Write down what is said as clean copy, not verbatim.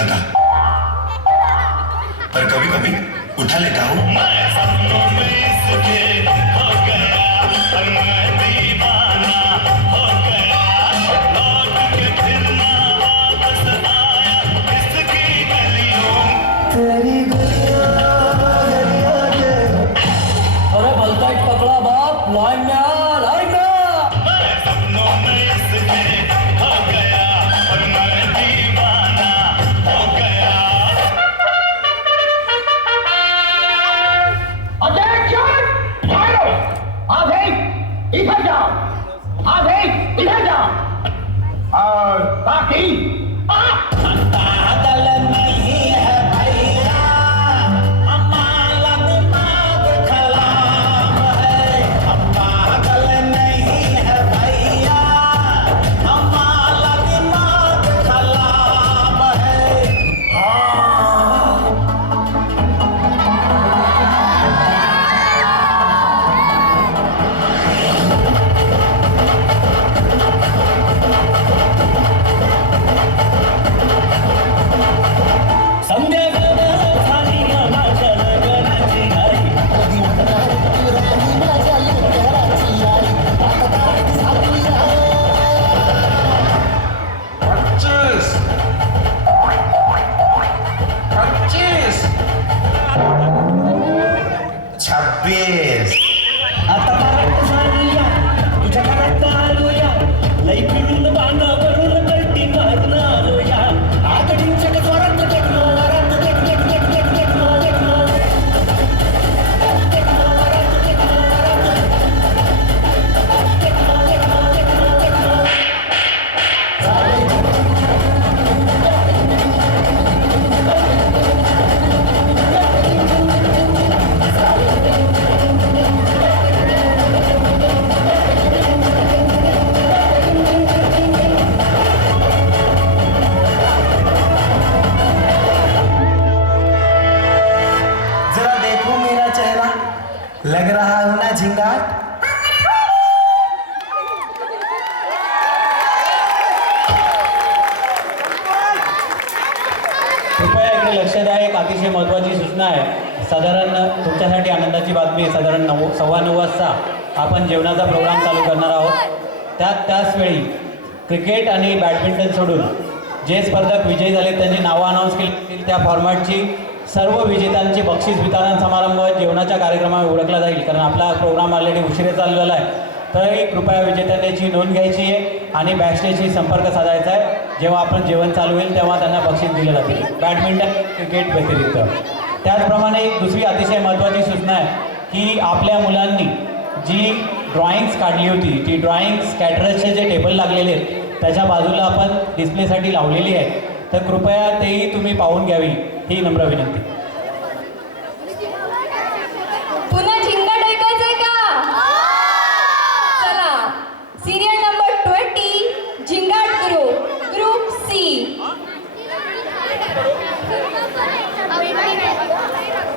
देखा था, पर कभी कभी उठा लेता हूँ। मैं सपनों में इसके हो गया, और मैं दीवाना हो गया, लौट के फिर ना वापस आया इसकी गलियों। तेरी गलियां के अरे बोलता पकड़ा बाप, लाइन में आ, लाइन में आ। मैं सपनों में इसके हो गया, और मैं दीवाना हो गया। अध्यक्ष भाइयों, आधे इधर जाओ, आधे इधर जाओ, और बाकी बादल नहीं है भैया, हमारा दिमाग खराब है। बादल नहीं है भैया, हमारा दिमाग खराब है। संध्या छब्बीस आता परत झालूया, तुझ्या घरात आलोया, लई फिरून बांधावरून कल्टी मारून आलोया. आगडींच्या जोरात टेकलो, वरात टेक टेक टेक टेक टेकलो, टेकलो. टेकलो, वरात टेकलो, वरात. टेकलो, टेकलो, टेकलो, टेकलो. जरा देखो मेरा चेहरा, लग रहा हूं ना झिंगाट। कृपया इकडे लक्ष द्या. एक अतिशय महत्त्वाची सूचना आहे. साधारण तुमच्यासाठी आनंदाची बातमी आहे. साधारण 9:15 वाजता आपण जेवणाचा प्रोग्राम चालू करणार आहोत. त्याच वेळी क्रिकेट आणि बॅडमिंटन सोडून जे स्पर्धक विजयी झाले त्यांची नावं अनाऊन्स केली जातील. त्या फॉर्मॅटची सर्व विजेत्यांची बक्षीस वितरण समारंभ जेवणाच्या कार्यक्रमात ओळखला जाईल. कारण आपला प्रोग्राम ऑलरेडी उशिरा चाललेला आहे. तरी कृपया विजेत्यांची नोंद घ्यायची आहे आणि बॅकस्टेजशी संपर्क साधायचा आहे. जेव्हा आपण जेवण चालू होईल तेव्हा त्यांना बक्षीस दिले जातील, बॅडमिंटन क्रिकेट व्यतिरिक्त. त्याचप्रमाणे एक दुसरी अतिशय महत्त्वाची सूचना आहे की आपल्या मुलांनी जी ड्रॉइंग्स काढली होती, ती ड्रॉइंग्स कॅटरसचे जे टेबल लागलेले आहेत त्याच्या बाजूला आपण डिस्प्लेसाठी लावलेली आहे. तर कृपया तेही तुम्ही पाहून घ्यावी ही नम्र विनंती.